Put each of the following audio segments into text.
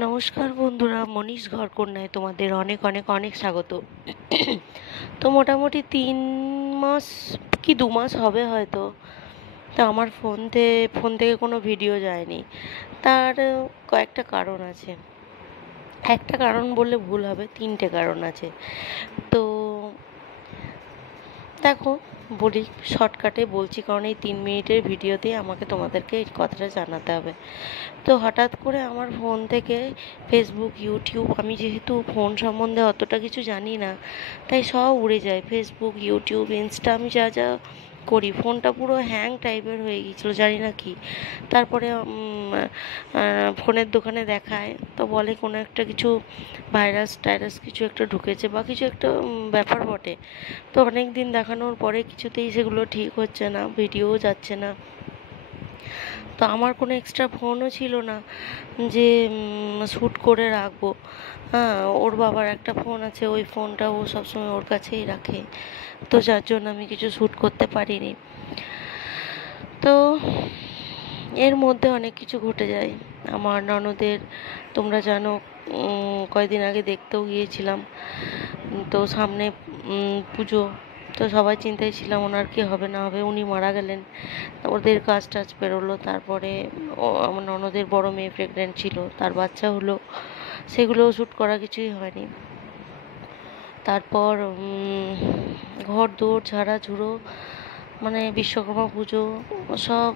নমস্কার বন্ধুরা, মনীষ ঘরকন্যায় তোমাদের অনেক অনেক অনেক স্বাগত। তো মোটামুটি 3 মাস কি 2 মাস হবে হয়তো। তো আমার ফোন থেকে কোনো ভিডিও যায়নি। তার কয়েকটা কারণ আছে। একটা কারণ বললে ভুল হবে, 3টে কারণ আছে। তো দেখো, বলি শর্টকাটে বলছি, কারণ এই 3 মিনিটের ভিডিওতে আমাকে তোমাদেরকে এই কথাটা জানাতে হবে। তো হঠাৎ করে আমার ফোন থেকে ফেসবুক, ইউটিউব, আমি যেহেতু ফোন সম্বন্ধে অতটা কিছু জানি না, তাই সব উড়ে যায়। ফেসবুক, ইউটিউব, ইনস্টা, আমি যা যা করি, ফোনটা পুরো হ্যাং টাইপের হয়ে গিয়েছিলো, জানি না কি। তারপরে ফোনের দোকানে দেখায়, তো বলে কোনো একটা কিছু ভাইরাস টাইরাস কিছু একটা ঢুকেছে বা কিছু একটা ব্যাপার বটে। তো অনেক দিন দেখানোর পরে কিছুতেই সেগুলো ঠিক হচ্ছে না, ভিডিওও যাচ্ছে না। তো আমার কোনো এক্সট্রা ফোনও ছিল না যে শ্যুট করে রাখবো। হ্যাঁ, ওর বাবার একটা ফোন আছে, ওই ফোনটা ও সবসময় ওর কাছেই রাখে। তো যার জন্য আমি কিছু শ্যুট করতে পারিনি। তো এর মধ্যে অনেক কিছু ঘটে যায়। আমার ননদের, তোমরা জানো, কয়েকদিন আগে দেখতেও গিয়েছিলাম। তো সামনে পুজো, তো সবাই চিন্তায় ছিলাম ওনার কী হবে না হবে। উনি মারা গেলেন, ওদের কাজ টাজ পেরোলো। তারপরে আমার ননদের বড় মেয়ে প্রেগনেন্ট ছিল, তার বাচ্চা হলো, সেগুলোও শ্যুট করা কিছুই হয়নি। তারপর ঘর দৌড় ঝাড়াঝুড়ো, মানে বিশ্বকর্মা পুজো, সব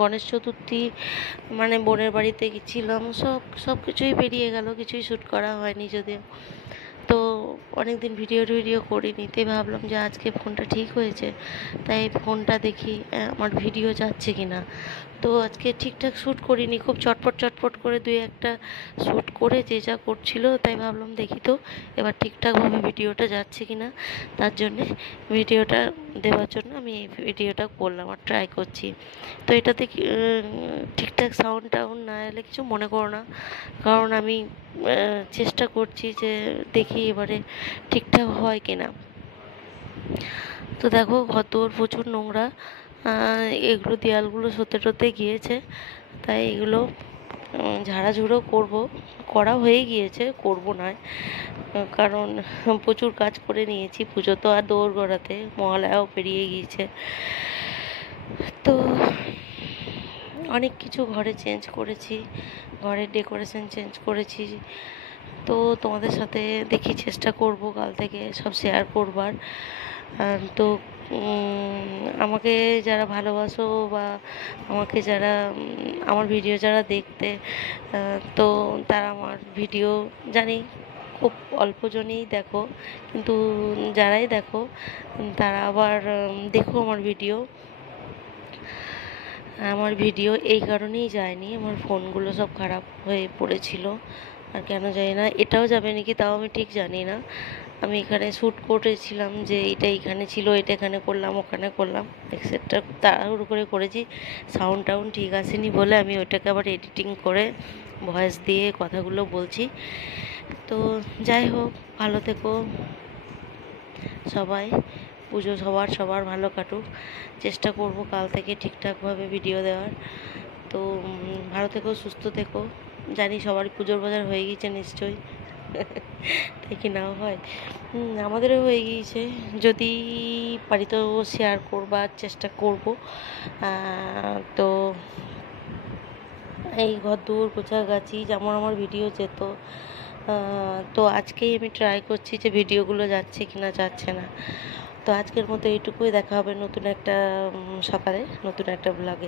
গণেশ চতুর্থী, মানে বোনের বাড়িতে গেছিলাম, সব কিছুই বেরিয়ে গেল, কিছুই শ্যুট করা হয়নি যদিও। তো অনেক দিন ভিডিও করিনি, তাই ভাবলাম যে আজকে ফোনটা ঠিক হয়েছে, তাই ফোনটা দেখি আমার ভিডিও যাচ্ছে কি না। তো আজকে ঠিকঠাক শ্যুট করিনি, খুব চটপট করে 2-1টা শ্যুট করে যে যা করছিল, তাই ভাবলাম দেখি তো এবার ঠিকঠাকভাবে ভিডিওটা যাচ্ছে কি না। তার জন্যে ভিডিওটা দেওয়ার জন্য আমি এই ভিডিওটা করলাম আর ট্রাই করছি। তো এটাতে ঠিকঠাক সাউন্ড টাউন্ড না এলে কিছু মনে করো না, কারণ আমি চেষ্টা করছি যে দেখি এবারে ঠিকঠাক হয় কিনা। তো দেখো, ঘর প্রচুর নোংরা, এগুলো দেয়ালগুলো সতে গিয়েছে, তাই এগুলো ঝাড়াঝুড়ো করা হয়ে গিয়েছে, করবো নয়, কারণ প্রচুর কাজ করে নিয়েছি। পুজো তো আর দৌড় গড়াতে, মহালয়াও পেরিয়ে গিয়েছে। তো অনেক কিছু ঘরে চেঞ্জ করেছি, ঘরের ডেকোরেশন চেঞ্জ করেছি। তো তোমাদের সাথে দেখি চেষ্টা করব কাল থেকে সব শেয়ার করবার। তো আমাকে যারা ভালোবাসো বা আমাকে যারা আমার ভিডিও যারা দেখতে, তো তারা আমার ভিডিও জানি খুব অল্পজনই দেখো, কিন্তু যারাই দেখো তারা আবার দেখো আমার ভিডিও এই কারণেই যায়নি, আমার ফোনগুলো সব খারাপ হয়ে পড়েছিল। আর কেন জানি না, এটাও যাবে নাকি তাও আমি ঠিক জানি না। আমি এখানে শ্যুট করেছিলাম যে এটা এখানে ছিল, এটা এখানে করলাম, ওখানে করলাম, এক্সেট্রা তাড়াহুড়ো করে করেছি। সাউন্ড টাউন্ড ঠিক আসেনি বলে আমি ওইটাকে আবার এডিটিং করে ভয়েস দিয়ে কথাগুলো বলছি। তো যাই হোক, ভালো থেকো সবাই, পুজো সবার ভালো কাটুক। চেষ্টা করব কাল থেকে ঠিকঠাকভাবে ভিডিও দেওয়ার। তো ভালো থেকো, সুস্থ থেকো। জানি সবার পুজোর বাজার হয়ে গিয়েছে নিশ্চয়ই, তাই কি নাও হয়, আমাদেরও হয়ে গিয়েছে। যদি পারি তো শেয়ার করবার চেষ্টা করব। তো এই ঘরদোর গোছাগাছি যেমন আমার ভিডিও যেত, তো আজকেই আমি ট্রাই করছি যে ভিডিওগুলো যাচ্ছে কি না, যাচ্ছে না। তো আজকের মতো এইটুকুই, দেখা হবে নতুন একটা সকালে নতুন একটা ব্লগে।